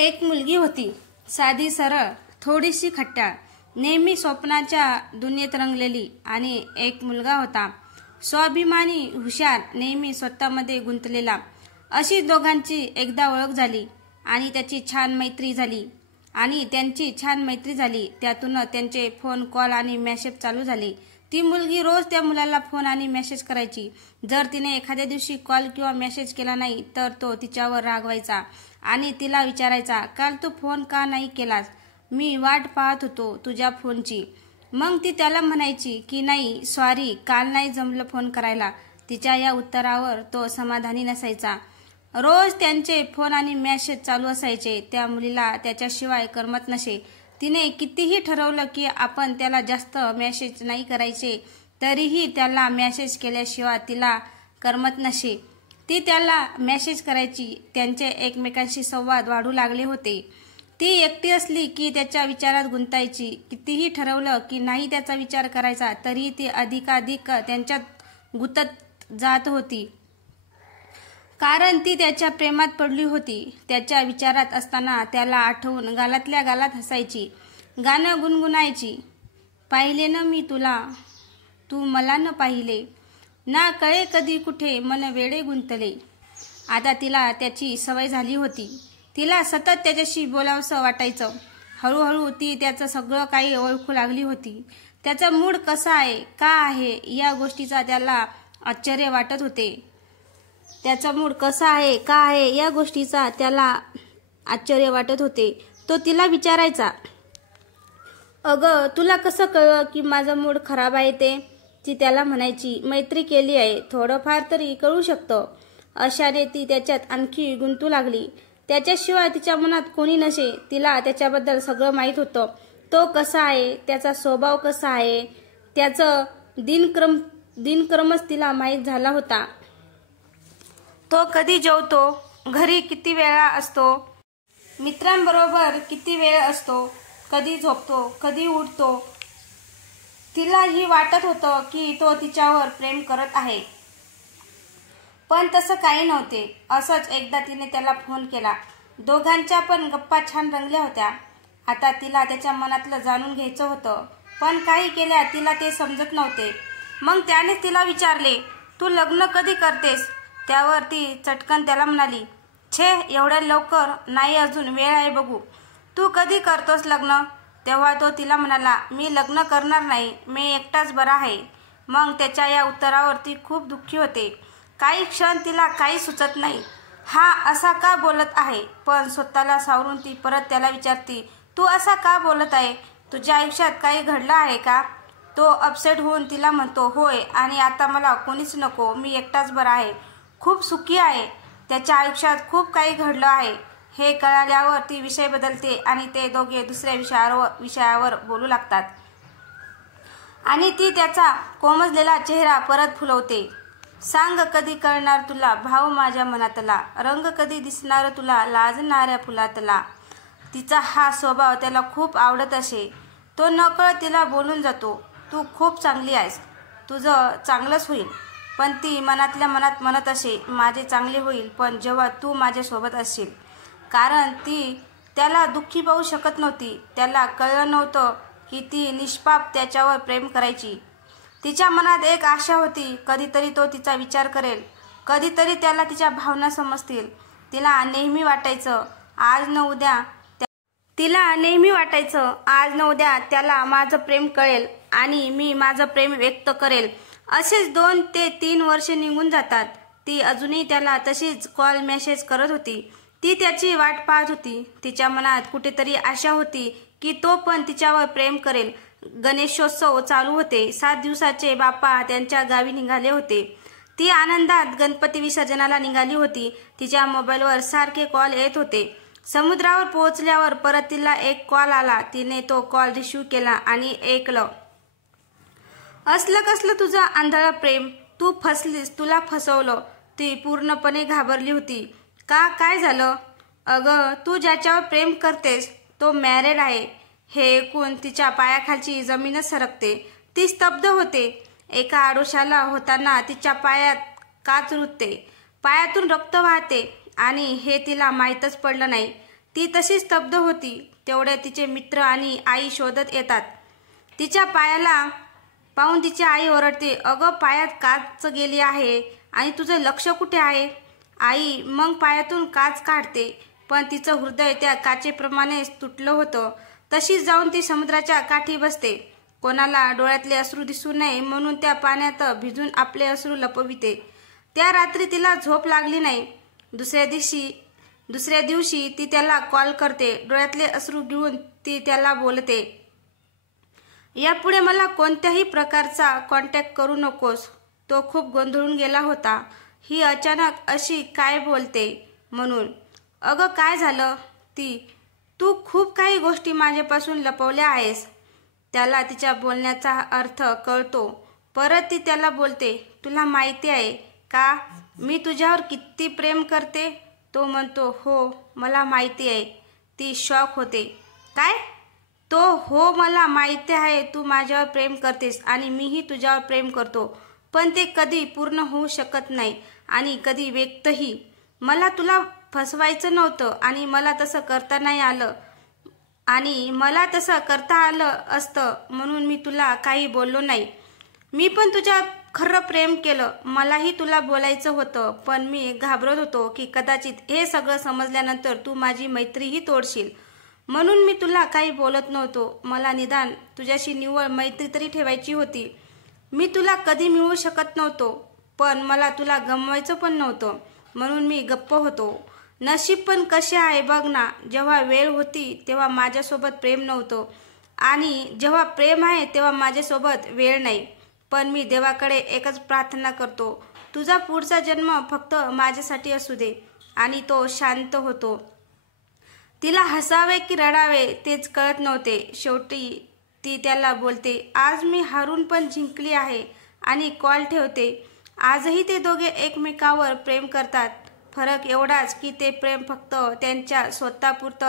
एक मुलगी होती, साधी सरळ, थोडीशी खट्याळ, नेहमी स्वप्नाच्या दुनियेत रंगलेली. आणि एक मुलगा होता, स्वाभिमानी, हुशार, नेहमी स्वतःमध्ये गुंतलेला. अशी दोघांची एकदा ओळख झाली आणि त्यांची छान मैत्री झाली. त्यातून त्यांचे फोन कॉल आणि मेसेज चालू झाले. ती मुलगी रोज त्या मुलाला फोन आणि मेसेज करायची. जर तिने एखाद्या दिवशी कॉल किंवा मेसेज केला नाही तर तो तिच्यावर रागवायचा आणि तिला विचारायचा, काल तू फोन का नाही केलास? मी वाट पाहत होतो तुझ्या फोनची. मग ती त्याला म्हणायची की नाही सॉरी, काल नाही जमलं फोन करायला. तिच्या या उत्तरावर तो समाधानी नसायचा. रोज त्यांचे फोन आणि मेसेज चालू असायचे. त्या मुलीला त्याच्याशिवाय करमत नसे. तिने कितीही ठरवलं की आपण त्याला जास्त मेसेज नाही करायचे, तरीही त्याला मेसेज केल्याशिवाय तिला करमत नसे. ती त्याला मेसेज करायची. त्यांचे एकमेकांशी संवाद वाढू लागले होते. ती एकटी असली की त्याच्या विचारात गुंतायची. कितीही ठरवलं की नाही त्याचा विचार करायचा, तरीही ती अधिकाधिक त्यांच्यात गुंतत जात होती. कारण ती त्याच्या प्रेमात पडली होती. त्याच्या विचारात असताना त्याला आठवून गालातल्या गालात हसायची, गाणं गुणगुणायची. पाहिले न मी तुला, तू मला न पाहिले, ना कळे कधी कुठे मन वेडे गुंतले. आता तिला त्याची सवय झाली होती. तिला सतत त्याच्याशी बोलावंसं वाटायचं. हळूहळू ती त्याचं सगळं काही ओळखू लागली होती. त्याचा मूड कसा आहे, का आहे, या गोष्टीचा त्याला आश्चर्य वाटत होते. तो तिला विचारायचा, अगं तुला कसं कळलं की माझा मूड खराब आहे ते? ती त्याला म्हणायची, मैत्री केली आहे, थोडंफार तरी कळू शकतं. अशाने ती त्याच्यात आणखी गुंतू लागली. त्याच्याशिवाय तिच्या मनात कोणी नसे. तिला त्याच्याबद्दल सगळं माहीत होतं. तो कसा आहे, त्याचा स्वभाव कसा आहे, त्याचं दिनक्रमच तिला माहीत झाला होता. तो कधी जेवतो, घरी किती वेळा असतो, मित्रांबरोबर किती वेळ असतो, कधी झोपतो, कधी उठतो. तिलाही वाटत होतं की तो तिच्यावर प्रेम करत आहे. पण तसं काही नव्हते. असंच एकदा तिने त्याला फोन केला. दोघांच्या पण गप्पा छान रंगल्या होत्या. आता तिला त्याच्या मनातलं जाणून घ्यायचं होतं, पण काही केल्या तिला ते समजत नव्हते. मग त्यानेच तिला विचारले, तू लग्न कधी करतेस? त्यावर ती चटकन त्याला म्हणाली, छे एवढ्या लवकर नाही, अजून वेळ आहे, बघू. तू कधी करतोस लग्न? तेव्हा तो तिला म्हणाला, मी लग्न करणार नाही, मी एकटाच बरा आहे. मग त्याच्या या उत्तरावर ती खूप दुःखी होते. काही क्षण तिला काही सुचत नाही. हा असा का बोलत आहे? पण स्वतःला सावरून ती परत त्याला विचारती, तू असा का बोलत आहे? तुझ्या आयुष्यात काही घडलं आहे का? तो अपसेट होऊन तिला म्हणतो, होय, आणि आता मला कोणीच नको, मी एकटाच बरा आहे, खूप सुखी आहे. त्याच्या आयुष्यात खूप काही घडलं आहे. हे कळाल्यावर ती विषय बदलते आणि ते दोघे दुसऱ्या विषयावर बोलू लागतात. आणि ती त्याचा कोमजलेला चेहरा परत फुलवते. सांग कधी कळणार तुला भाव माझ्या मनातला, रंग कधी दिसणार तुला लाजणाऱ्या फुलातला. तिचा हा स्वभाव त्याला खूप आवडत असे. तो नकळत तिला बोलून जातो, तू खूप चांगली आहेस, तुझं चांगलंच होईल. पण ती मनातल्या मनात म्हणत असे, माझे चांगले होईल पण जेव्हा तू माझ्यासोबत असशील. कारण ती त्याला दुःखी पाहू शकत नव्हती. त्याला कळलं नव्हतं की ती निष्पाप त्याच्यावर प्रेम करायची. तिच्या मनात एक आशा होती, कधीतरी तो तिचा विचार करेल, कधीतरी त्याला तिच्या भावना समजतील. तिला नेहमी वाटायचं आज न उद्या त्याला माझं प्रेम कळेल आणि मी माझं प्रेम व्यक्त करेल. असेच 2 ते 3 वर्षे निघून जातात. ती अजूनही त्याला तशीच कॉल मेसेज करत होती. ती त्याची वाट पाहत होती. तिच्या मनात कुठेतरी आशा होती की तो पण तिच्यावर प्रेम करेल. गणेशोत्सव चालू होते. 7 दिवसाचे बाप्पा त्यांच्या गावी निघाले होते. ती आनंदात गणपती विसर्जनाला निघाली होती. तिच्या मोबाईलवर सारखे कॉल येत होते. समुद्रावर पोहोचल्यावर परत तिला एक कॉल आला. तिने तो कॉल रिसीव्ह केला आणि ऐकलं. असलं कसलं तुझं आंधळं प्रेम, तू फसलीस, तुला फसवलं. ती पूर्णपणे घाबरली होती. का, काय झालं? अगं तू ज्याच्यावर प्रेम करतेस तो मॅरेड आहे. हे ऐकून तिच्या पायाखालची जमीनच सरकते. ती स्तब्ध होते. एका आडोशाला होताना तिच्या पायात काच रुतते, पायातून रक्त वाहते आणि हे तिला माहीतच पडलं नाही. ती तशीच स्तब्ध होती. तेवढे तिचे मित्र आणि आई शोधत येतात. तिच्या पायाला पाहून तिची आई ओरडते, अगं पायात काच गेली आहे आणि तुझं लक्ष कुठे आहे? आई मग पायातून काच काढते, पण तिचं हृदय त्या काचेप्रमाणेच तुटलं होतं. तशीच जाऊन ती समुद्राच्या काठी बसते. कोणाला डोळ्यातले अश्रू दिसू नये म्हणून त्या पाण्यात भिजून आपले अश्रू लपविते. त्या रात्री तिला झोप लागली नाही. दुसऱ्या दिवशी ती त्याला कॉल करते. डोळ्यातले अश्रू गिळून ती त्याला बोलते, यापुढे मला कोणत्याही प्रकारचा कॉन्टॅक्ट करू नकोस. तो खूप गोंधळून गेला होता. ही अचानक अशी काय बोलते म्हणून. अगं काय झालं? तू खूप काही गोष्टी माझ्यापासून लपवल्या आहेस. त्याला तिच्या बोलण्याचा अर्थ कळतो. परत ती त्याला बोलते, तुला माहिती आहे का मी तुझ्यावर किती प्रेम करते? तो म्हणतो, हो मला माहिती आहे. ती शॉक होते. काय? तो हो मला माहिती आहे तू माझ्यावर प्रेम करतेस आणि मीही तुझ्यावर प्रेम करतो, पण ते कधी पूर्ण होऊ शकत नाही आणि कधी व्यक्तही. मला तुला फसवायचं नव्हतं आणि मला तसं करता नाही आलं आणि मला तसं करता आलं असतं म्हणून मी तुला काही बोललो नाही. मी पण तुझ्या खरं प्रेम केलं. मलाही तुला बोलायचं होतं, पण मी घाबरत होतो की कदाचित हे सगळं समजल्यानंतर तू माझी मैत्रीही तोडशील, म्हणून मी तुला काही बोलत नव्हतो. मला निदान तुझ्याशी निव्वळ मैत्री तरी ठेवायची होती. मी तुला कधी मिळवू शकत नव्हतो, पण मला तुला गमवायचं पण नव्हतं, म्हणून मी गप्प होतो. नशीब पण कसे आहे बघ ना, जेव्हा वेळ होती तेव्हा माझ्यासोबत प्रेम नव्हतं आणि जेव्हा प्रेम आहे तेव्हा माझ्यासोबत वेळ नाही. पण मी देवाकडे एकच प्रार्थना करतो, तुझा पुढचा जन्म फक्त माझ्यासाठी असू दे. आणि तो शांत होतो. तिला हसावे की रडावे तेच कळत नव्हते. शेवटी ती त्याला बोलते, आज मी हारून पण जिंकली आहे आणि कॉल ठेवते. आजही ते दोघे एकमेकावर प्रेम करतात. फरक एवढाच की ते प्रेम फक्त त्यांच्या स्वतःपुरतं